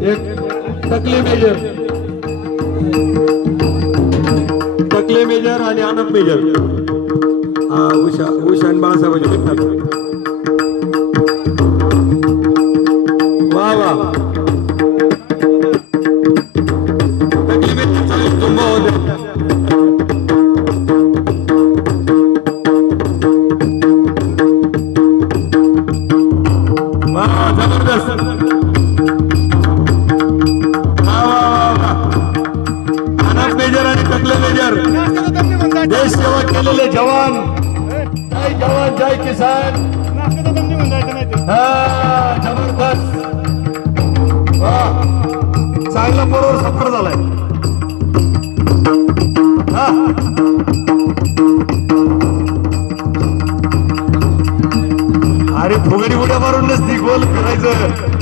एक टकले मेजर आणि आनंद मेजर. हा उषा आणि बाळासाहेबांचे मित्र. वा वा टकले मेजरचा कुटुंब होते. वा जबरदस्त. देश सेवा केलेले जवान. जय जवान जय किसान. जबरदस्त. चांगला बरोबर सफर झालाय. अरे फुगडी उड्या मारून नसती गोल फिरायचं.